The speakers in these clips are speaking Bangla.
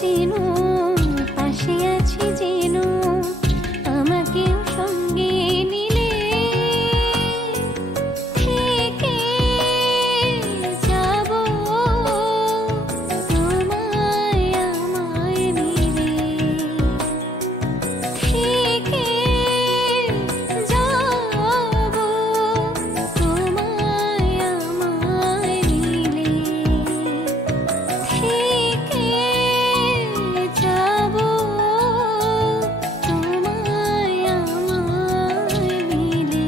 চেনো, পাশে আছি যেন, আমাকেও সঙ্গে নিলে থেকে যাব তোমায় আমায় মিলে, থেকে যাব তোমায় আমায় মিলে, থেকে যাব তোমায় আমায় মিলে।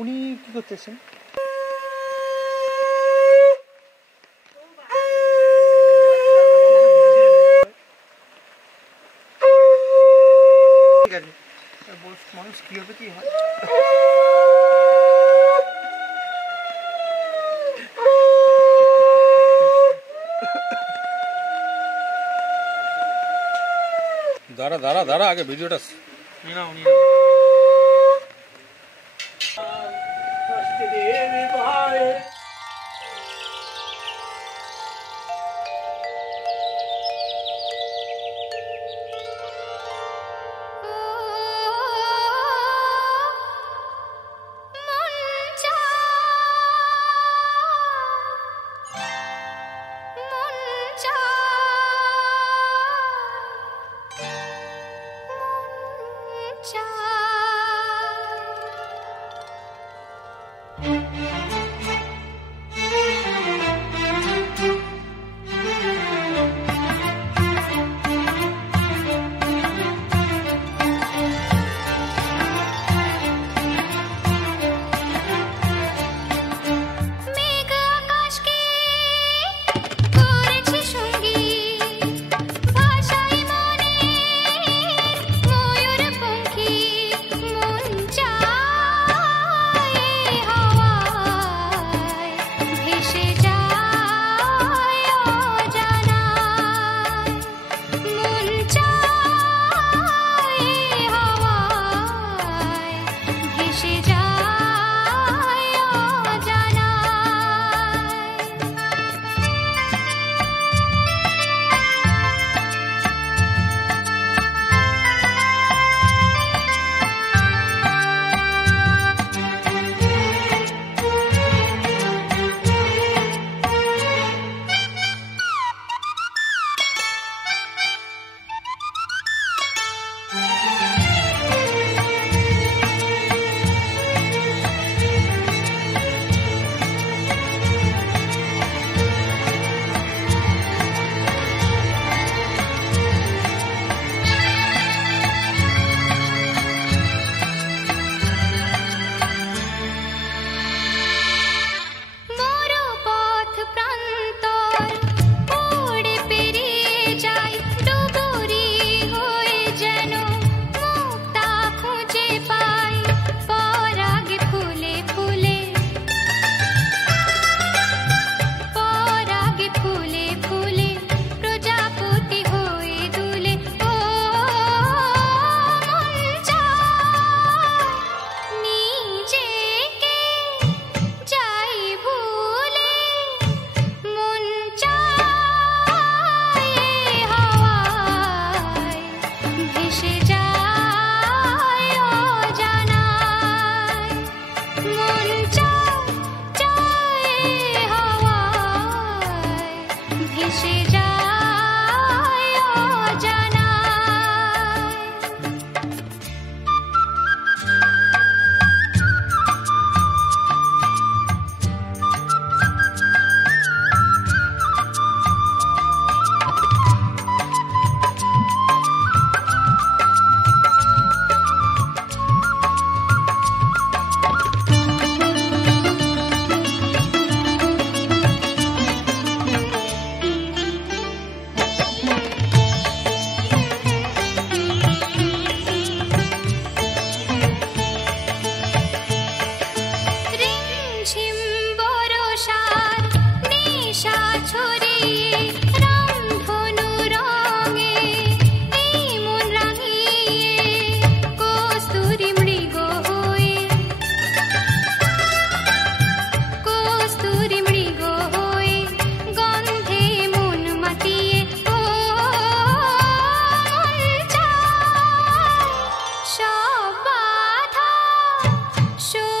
উনি কি করতেছেন? ঠিক আছে, মানুষ কি হবে কি হয়। দাঁড়া দাঁড়া দাঁড়া, আগে ভিডিওটা না উনি মন চায় ভাষা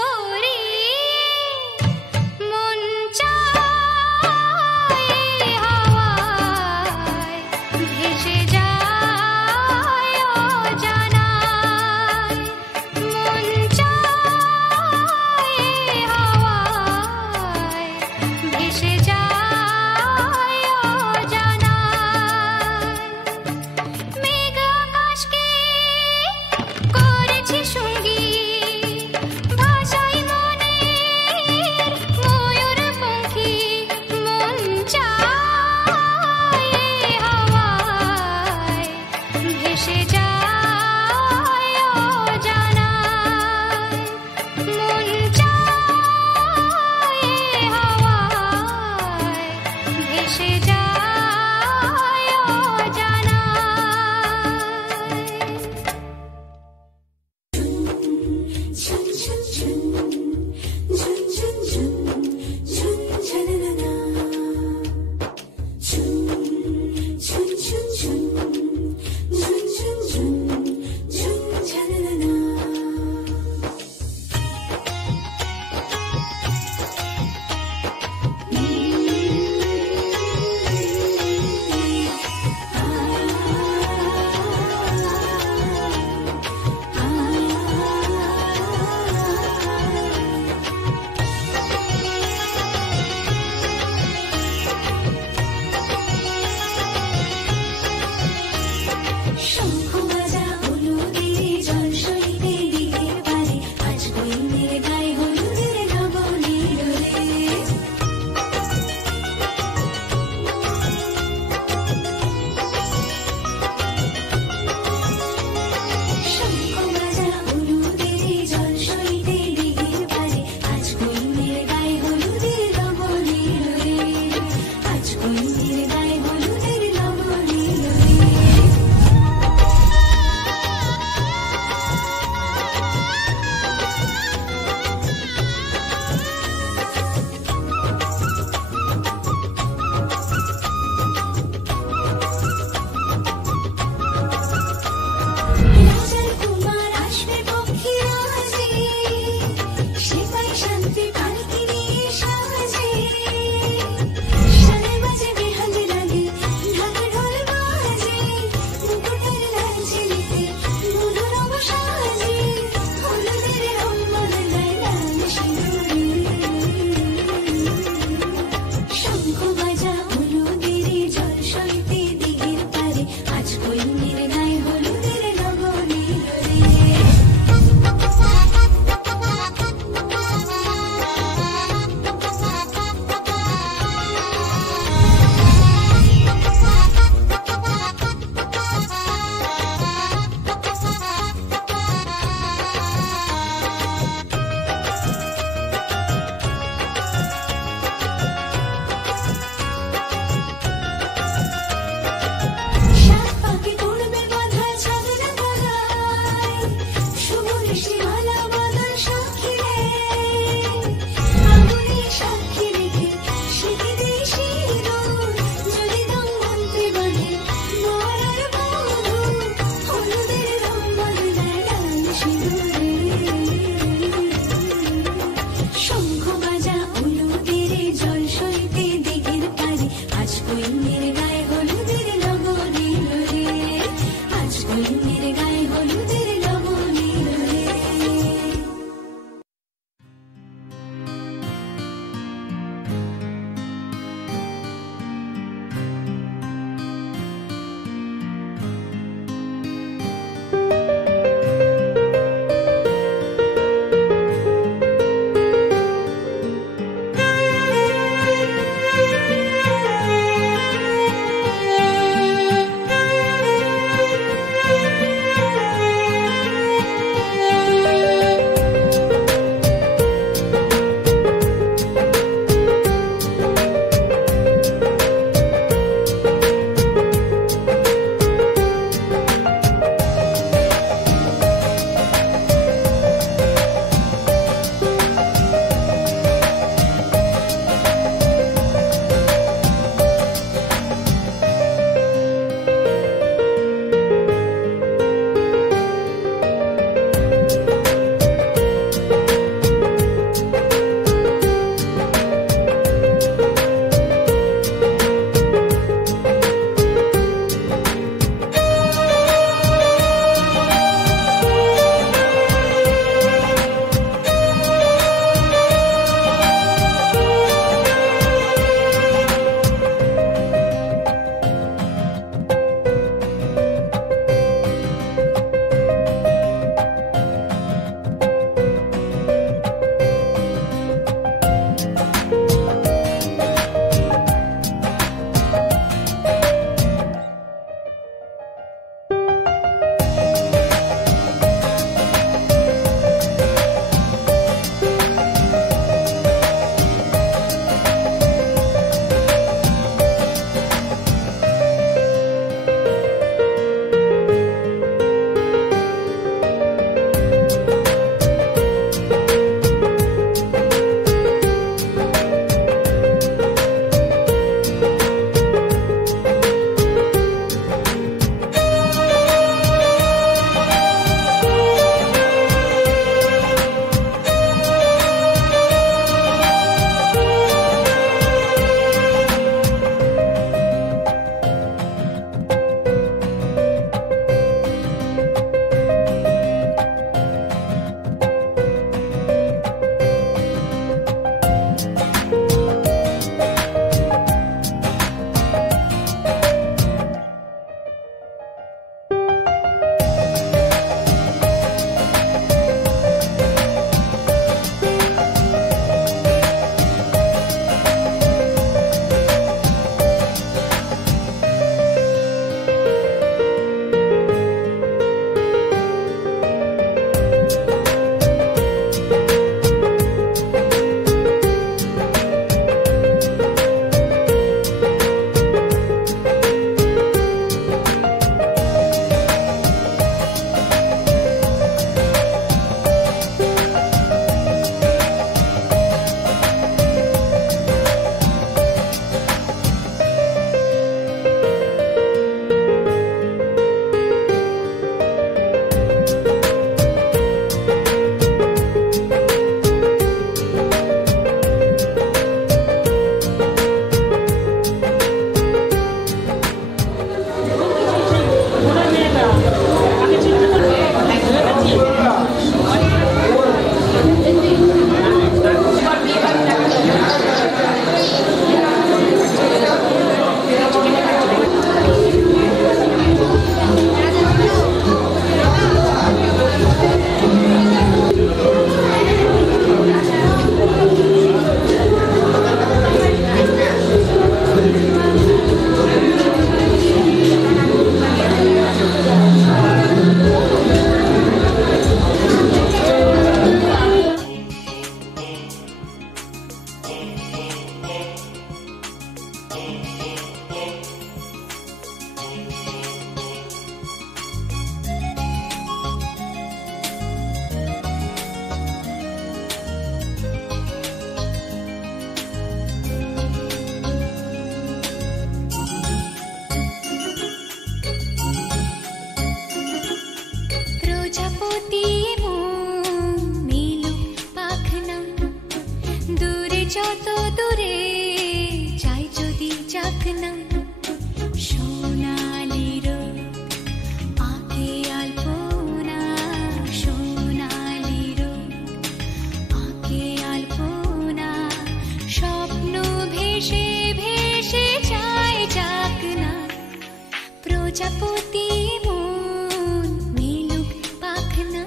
প্রজাপতি মন মেলুক পাখনা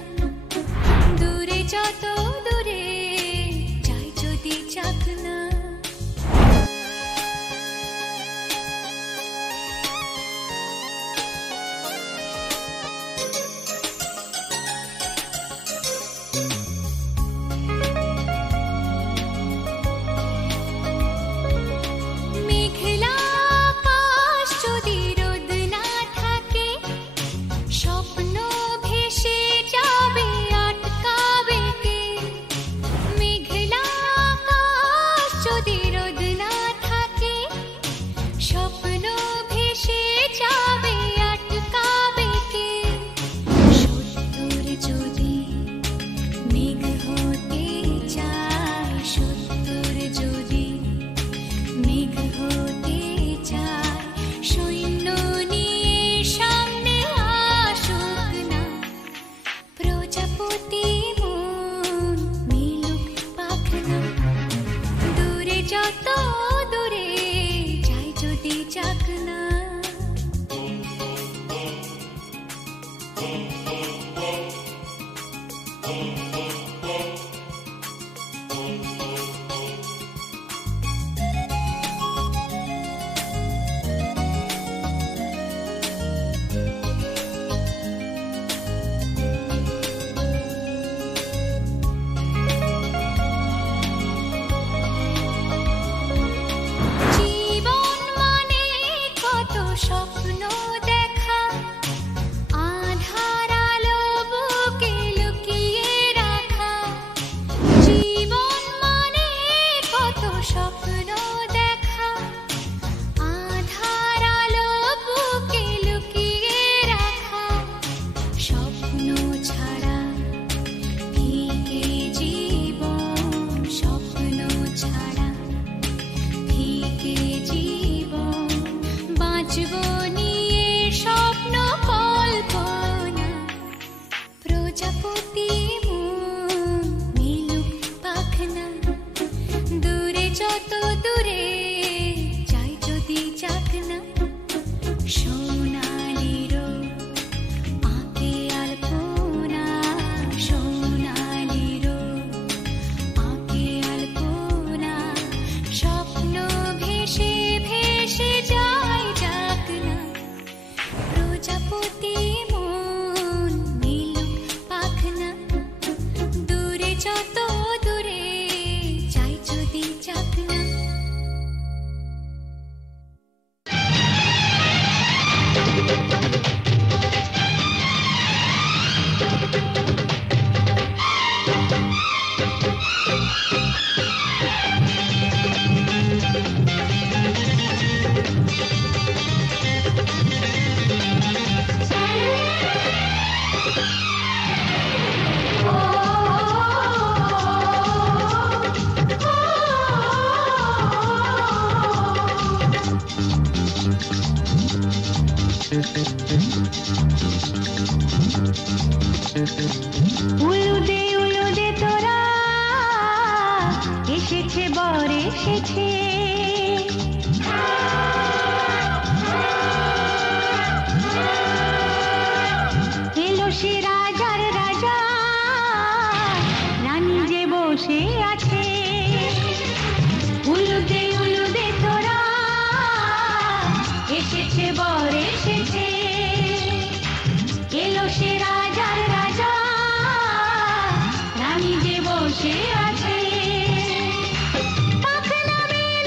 দূরে যত দূরে যাই যদি চাকনা উলুদে তোরা এসেছে বর এসেছে এলো সে রাজার রাজা রানী যে বসে আছে উলুদে তোরা এসেছে বর এসেছে এলো সে রাজার রাজা রানী যে বসে আছে পাখনা মেলে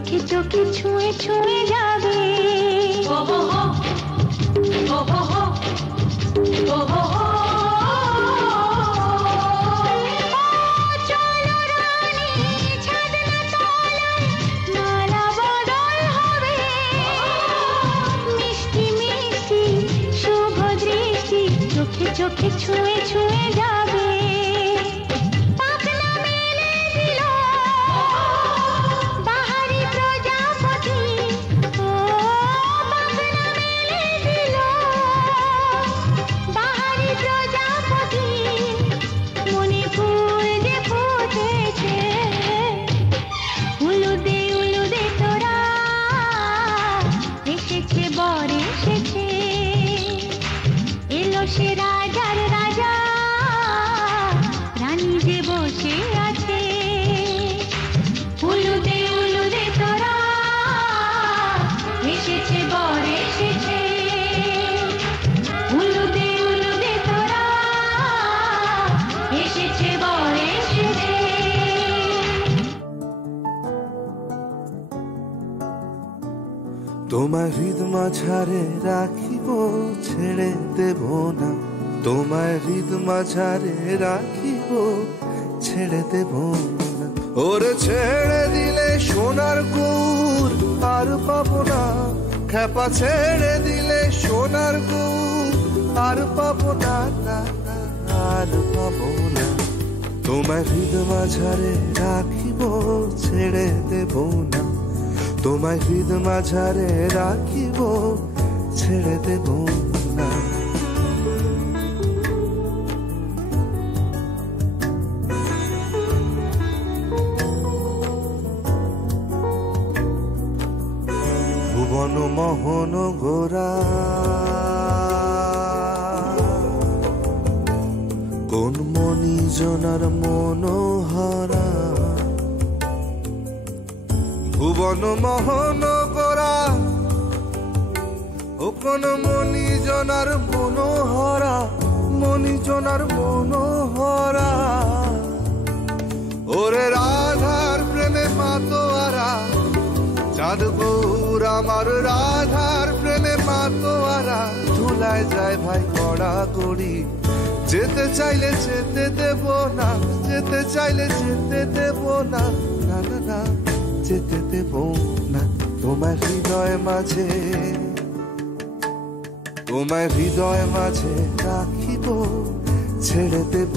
চোখে চোখে ছুঁয়ে ছুঁয়ে যাবে ও হো হো ও হো হো ও হো হো চলো রানী ছাদনা তলায় মালা বদল হবে মিষ্টি মিষ্টি শুভ দৃষ্টি চোখে চোখে ছুঁয়ে ছুঁয়ে যাবে পাখনা মেলে দিল বাহারি প্রজাপতি ও পাখনা মেলে দিল বাহারি প্রজাপতি মনে ফুল যে ফুটেছে উলুদে তোরা এসেছে বর এসেছে এলো সে রাজার রাজা রানী যে বসে আছে উলুদে তোরা এসেছে বর এসেছে উলুদে তোরা এসেছে বর এসেছে তোমার হৃদ মাঝারে রাখিব ছেড়ে দেব না তোমার হৃদ মাঝারে রাখিব ছেড়ে দেব না ওরে ছেড়ে দিলে সোনার গৌর আর পাবো না খেপা ছেড়ে দিলে সোনার গৌর আর পাবো না আর পাবো না তোমার হৃদ মাঝারে রাখিব ছেড়ে দেব না তোমায় হৃদ মাঝারে রাখিব ছেড়ে দেব না ভুবন মোহন গোরা কোন মনি জনার মনোহরা ভুবন মোহন গোরা ও কোন মনি জনার মনোহরা মনি জনার মনোহরা ওরে রাধার প্রেমে মাতোয়ারা চাঁদ গৌর আমার রাধার প্রেমে মাতোয়ারা ধুলায় যায় ভাই কড়া কড়ি যেতে চাইলে যেতে দেব না যেতে চাইলে যেতে দেব না না না না যেতে দেব না তোমার হৃদয় মাঝে তোমার হৃদয় মাঝে রাখিব ছেড়ে দেব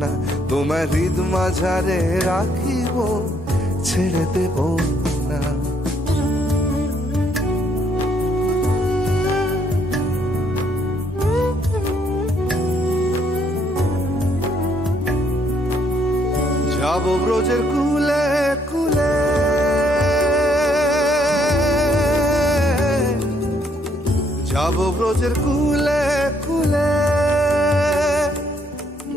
না তোমার হৃদ মাঝারে রাখিব ছেড়ে দেব না যাব ব্রজের কুলে কুলে যাব ব্রজের কুলে কুলে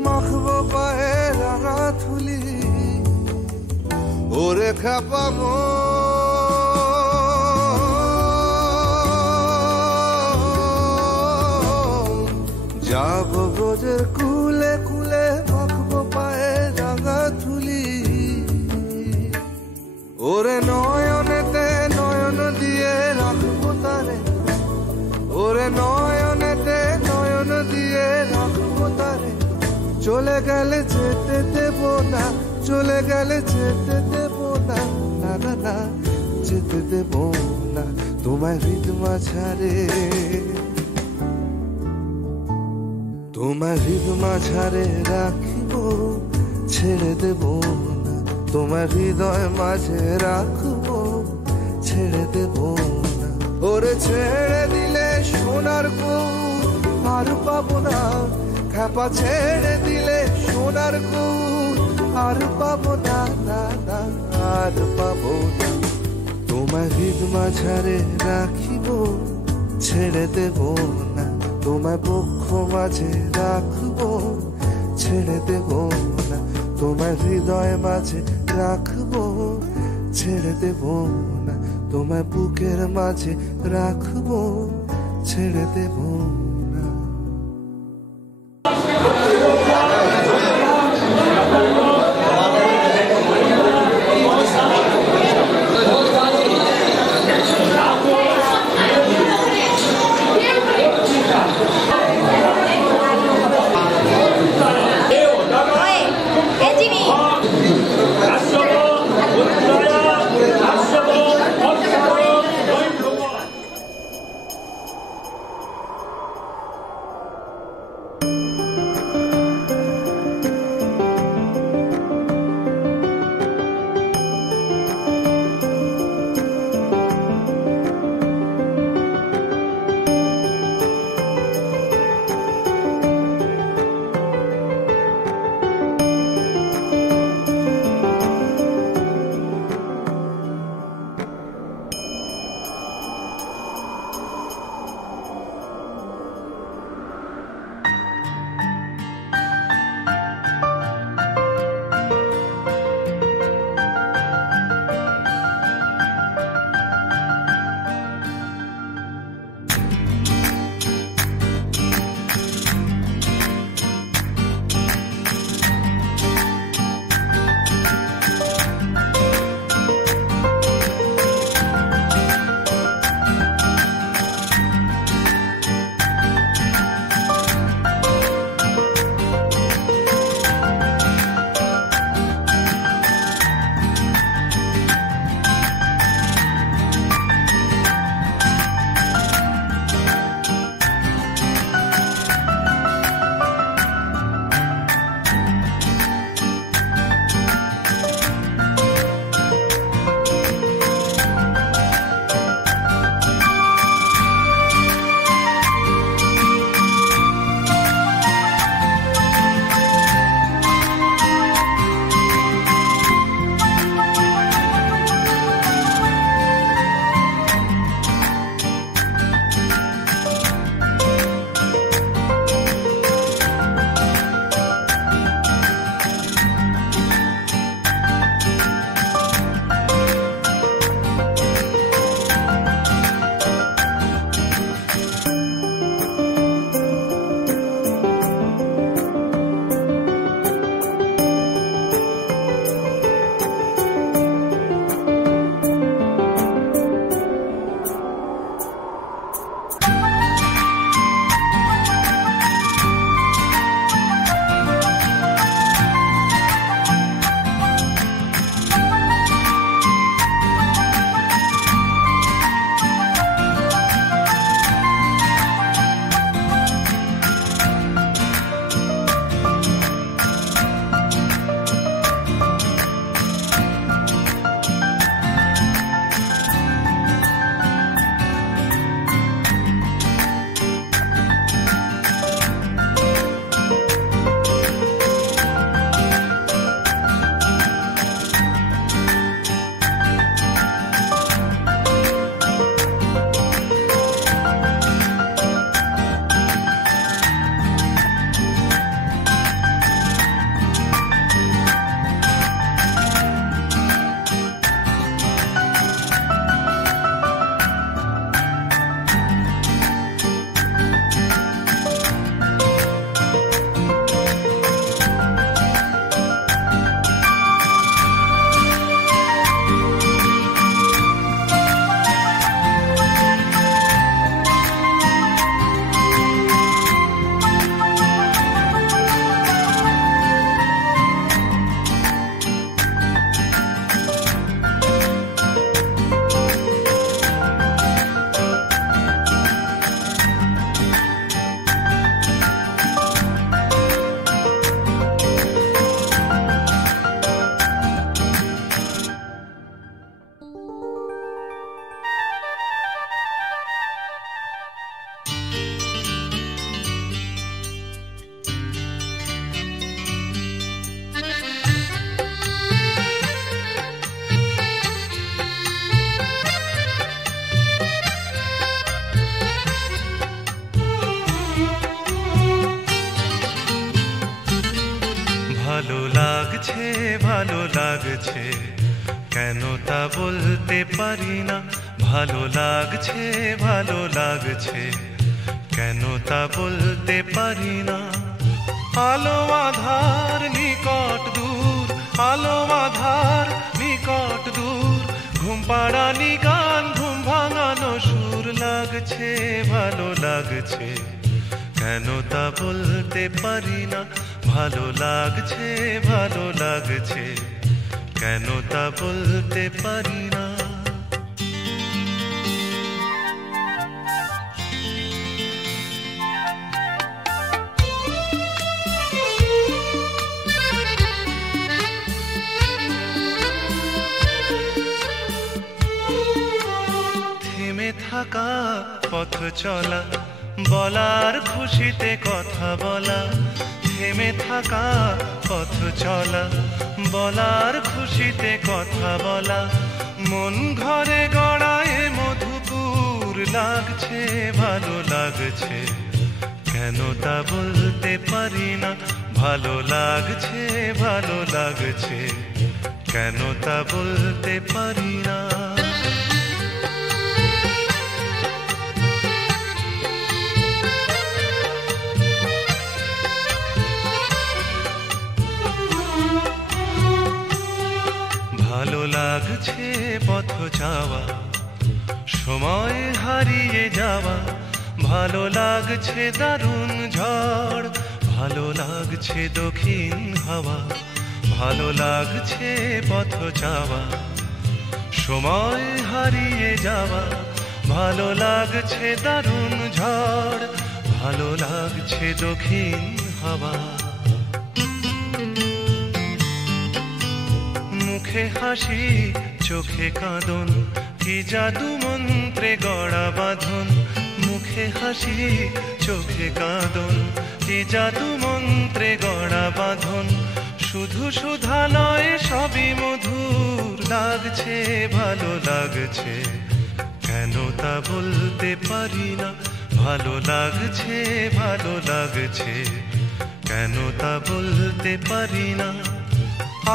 মাখবো পায়ে রাঙা থুলি ওরে খাপামো যাব ব্রজের কুলে কুলে মাখবো পায়ে রাঙা থুলি ওরে নয়নেতে নয়ন দিয়ে রাখবো তারে ওরে নয়নেতে নয়ন দিয়ে রাখবো তারে চলে গেলে যেতে দেব না চলে গেলে যেতে দেব না না না না যেতে দেব না তোমার হৃদ মাঝারে তোমার হৃদ মাঝারে রাখিব ছেড়ে দেব না তোমার হৃদয় মাঝে রাখবো ছেড়ে দেব না ওরে ছেড়ে দিলে সোনার গৌর আর পাবো না খেপা ছেড়ে দিলে সোনার গৌর আর পাবো না না না আর পাবো না তোমার হৃদ মাঝারে রাখিব ছেড়ে দেব না তোমার বক্ষ মাঝে রাখবো ছেড়ে দেব না তোমার হৃদয় মাঝে রাখবো ছেড়ে দেব না তোমার বুকের মাঝে রাখবো ছেড়ে দেব না লাগছে ভালো লাগছে কেন তা বলতে পারি না ভালো লাগছে কেন তা বলতে পারি না আলো আধার নিকট দূর আলো আধার নিকট দূর ঘুম পাড়ানি গান ঘুম ভাঙানো সুর লাগছে ভালো লাগছে কেন তা বলতে পারি না ভালো লাগছে কেন তা বলতে পারি না থেমে থাকা পথ চলা বলার খুশিতে কথা বলা থেমে থাকা পথ চলা বলার খুশিতে কথা বলা মন ঘরে গড়ায় মধুপুর লাগছে ভালো লাগছে কেন তা বলতে পারি না ভালো লাগছে কেন তা বলতে পারি না ভালো লাগছে পথ যাওয়া সময় হারিয়ে যাওয়া ভালো লাগছে দারুণ ঝড় ভালো লাগছে দক্ষিণ হাওয়া ভালো লাগছে পথ যাওয়া সময় হারিয়ে যাওয়া ভালো লাগছে দারুণ ঝড় ভালো লাগছে দক্ষিণ হাওয়া মুখে হাসি চোখে কাঁদন কি জাদু মন্ত্রে গড়া বাঁধন মুখে হাসি চোখে কাঁদন কি জাদু মন্ত্রে গড়া বাঁধন শুধু সুধা নয় সবই মধুর লাগছে ভালো লাগছে কেন তা বলতে পারি না ভালো লাগছে কেন তা বলতে পারি না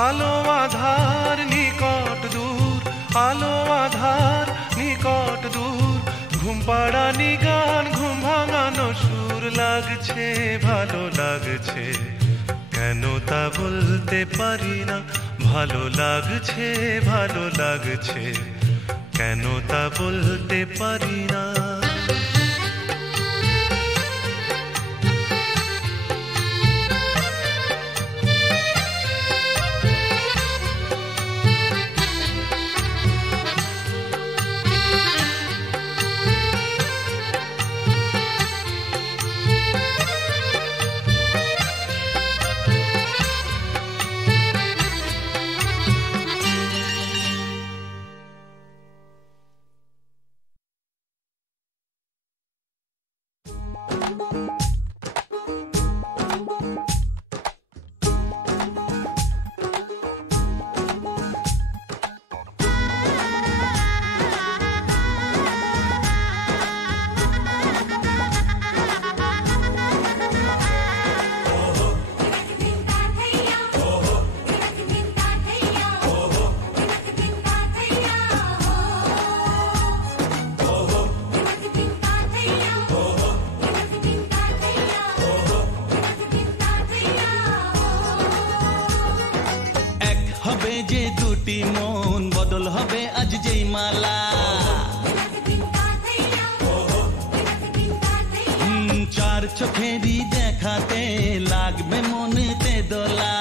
আলো আধার নিকট দূর আলো আধার নিকট দূর ঘুম পাড়ানি গান ঘুম ভাঙানো সুর লাগছে ভালো লাগছে কেন তা বলতে পারি না ভালো লাগছে কেন তা বলতে পারি না মন বদল হবে আজ যেই মালা চার চোখেরই দেখাতে লাগবে মনেতে দোলা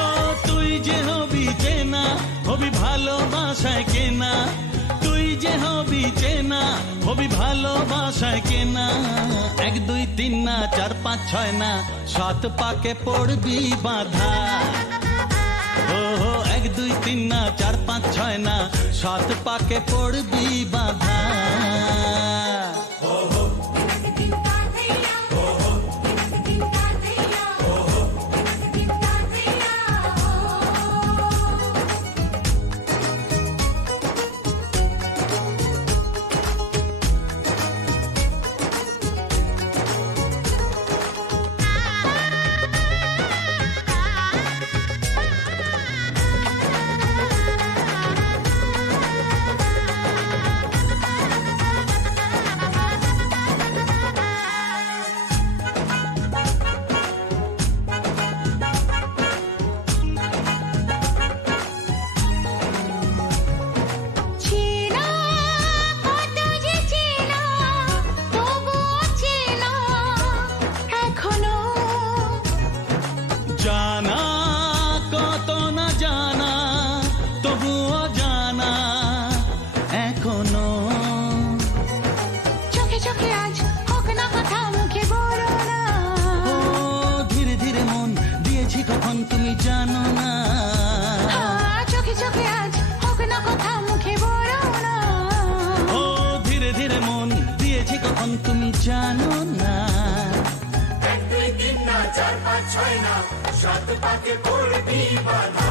ও তুই যে হবি চেনা হবি ভালোবাসায় কেনা তুই যে হবি চেনা হবি ভালোবাসায় কেনা 1 2 3 না 4 5 6 না 7 পাকে পড়বি বাঁধা ও 1 2 3 না 4 5 6 না 7 পাকে পড়বি বাঁধা চোখে আজ হোক না কথা মুখে বলো না। ও ধীরে ধীরে মন দিয়েছি কখন তুমি জানো না। চোখে চোখে আজ হোক না কথা মুখে বলো না। ও ধীরে ধীরে মন দিয়েছি কখন তুমি জানো না। 1 2 3 না 4 5 6 না 7 পাকে পড়বি বাধা।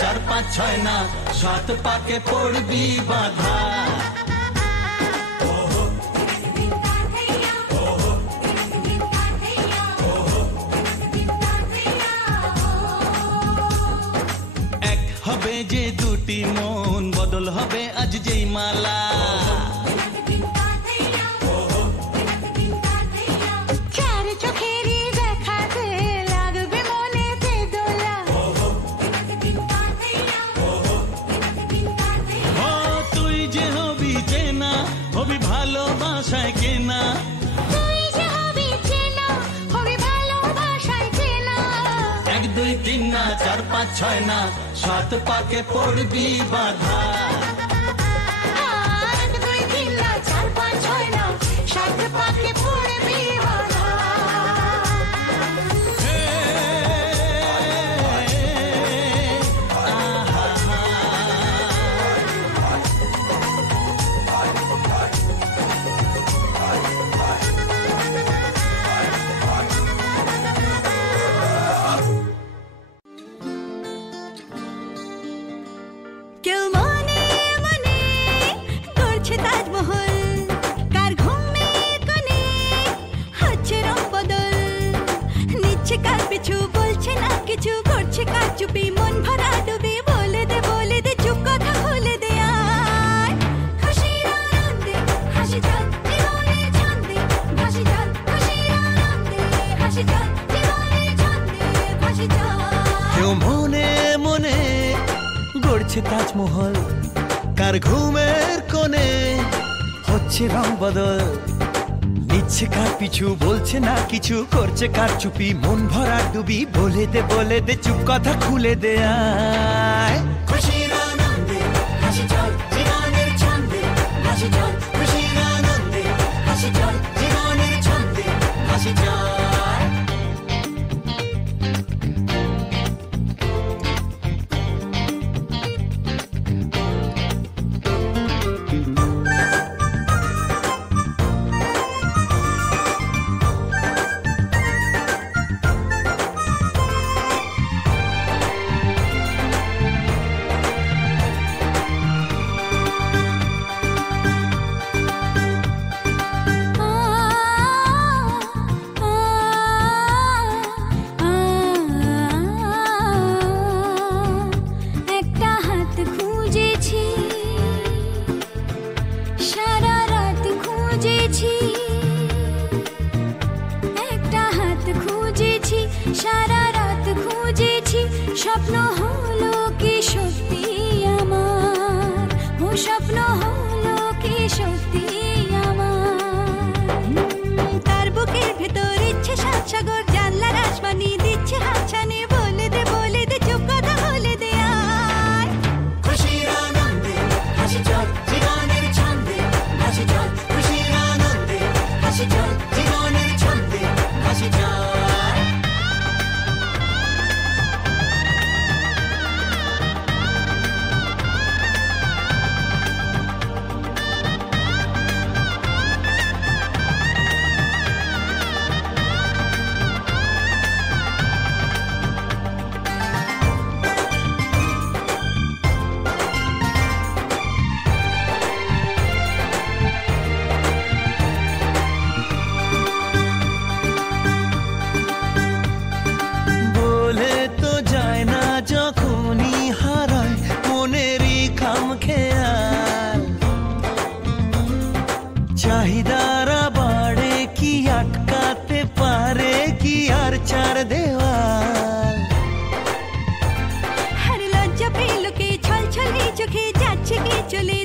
চার পাঁচ ছয় না সাত পাকে পড়বি বাধা। এক হবে যে দুটি মন বদল হবে আজ যেই মালা। ভালোবাসায় কেনা তুই যে হবি চেনা হবি ভালোবাসায় চেনা। 1 2 3 না 4 5 6 না 7 পাকে পড়বি বাধা। 1 2 3 না 4 5 6 না 7 পাকে পড়বি বাধা। কেউ মনে মনে করছে তাজমহল, কার ঘুমের কোণে হচ্ছে রং বদল, নিচ্ছে কার পিছু বলছে না কিছু, করছে কার চুপি মন ভরা ডুবি, বলে দে চুপ কথা খুলে দে আয়। খুশির আনন্দে হাসি চল জীবনের ছন্দে ভাসি চল, খুশির আনন্দে হাসি চল জীবনের ছন্দে ভাসি চল। কেউ মনে মনে গড়ছে তাজমহল, কার ঘুমের কোণে হচ্ছে রং বদল, নিচ্ছে কার পিছু বলছে না কিছু, করছে কার চুপি মন ভরা ডুবি, বলে দে চুপ কথা খুলে দে আয়। খুশির আনন্দে হাসি চল জীবনের ছন্দে ভাসি চল, খুশির আনন্দে হাসি চল জীবনের ছন্দে ভাসি চল। সারা রাত খুঁজেছি, স্বপ্ন হলো কি সত্যি আমার, ও স্বপ্ন হলো কি সত্যি আমার। চাহিদারা বাড়ে কি আটকাতে পারে কি আর চার দেওয়াল হর লজ্জা পেল কে ছল ছল চোখে যাচ্ছে কি চলে